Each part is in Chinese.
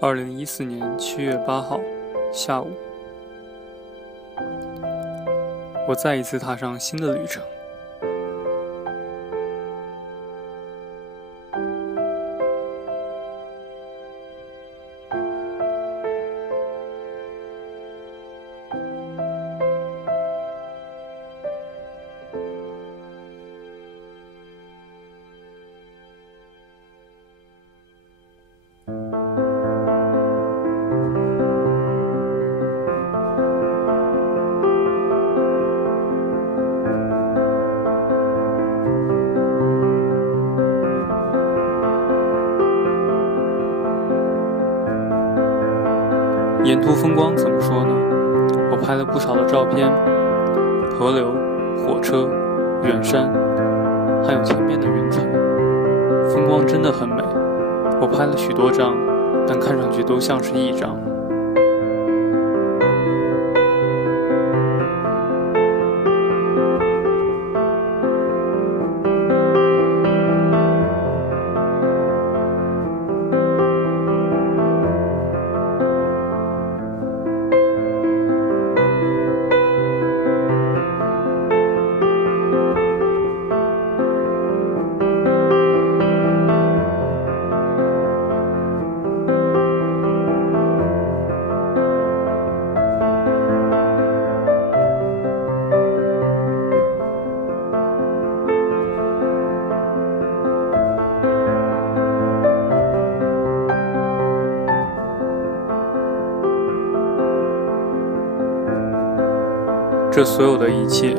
2014年7月8号下午，我再一次踏上新的旅程。沿途风光怎么说呢？我拍了不少的照片，河流、火车、远山，还有前面的云层，风光真的很美。我拍了许多张，但看上去都像是一张。这所有的一切，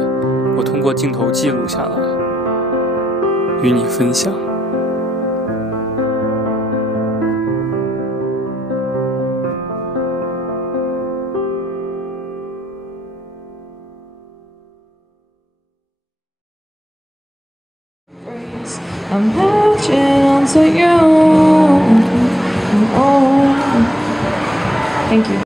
我通过镜头记录下来，与你分享。I'm latching onto you. Thank you.